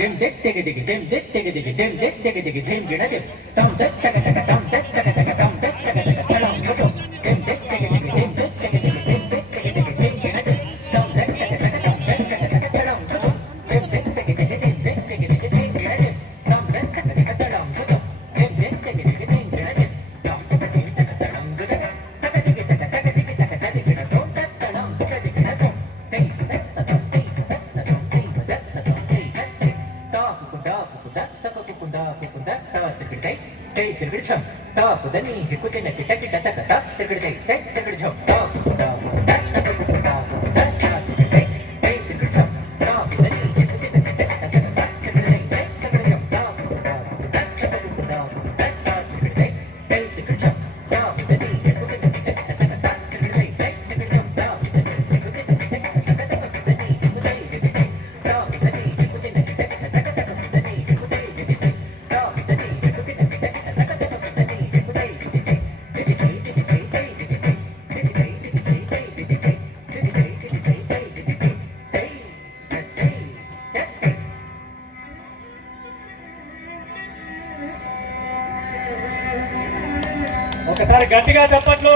dim dik dig dig dim dik dig dig dim dik dig dig dim gina dim tam dik tak tak tam dik tak tak tam dik tak tak talam goto dim dik dig dig dim dik dig dig dim dik dig dig dim gina dim tam dik tak tak tam dik tak tak talam goto dim dik dig dig dim dik dig dig dim gina dim tam dik tak tak talam goto dim dik dig dig dim gina dim tam dik tak tak talam goto tak dig tak tak tak dig tak tak dig gina dim tak talam goto dig gina dim hey tak tak ta kudani hikutina kita kita ta kata tegede tegede jom ta kuda kuda ta kuda kuda ta tegede tegede jom ta kudani hikutina kita kita ta tegede tegede jom ta kuda kuda ta kuda kuda ta tegede tegede jom ta kudani hikutina kita kita ta tegede tegede jom ta kudani hikutina kita kita ta kudani hikutina ta kudani hikutina kita kita ta kudani hikutina ta kudani ఒకసారి గట్టిగా చప్పట్లు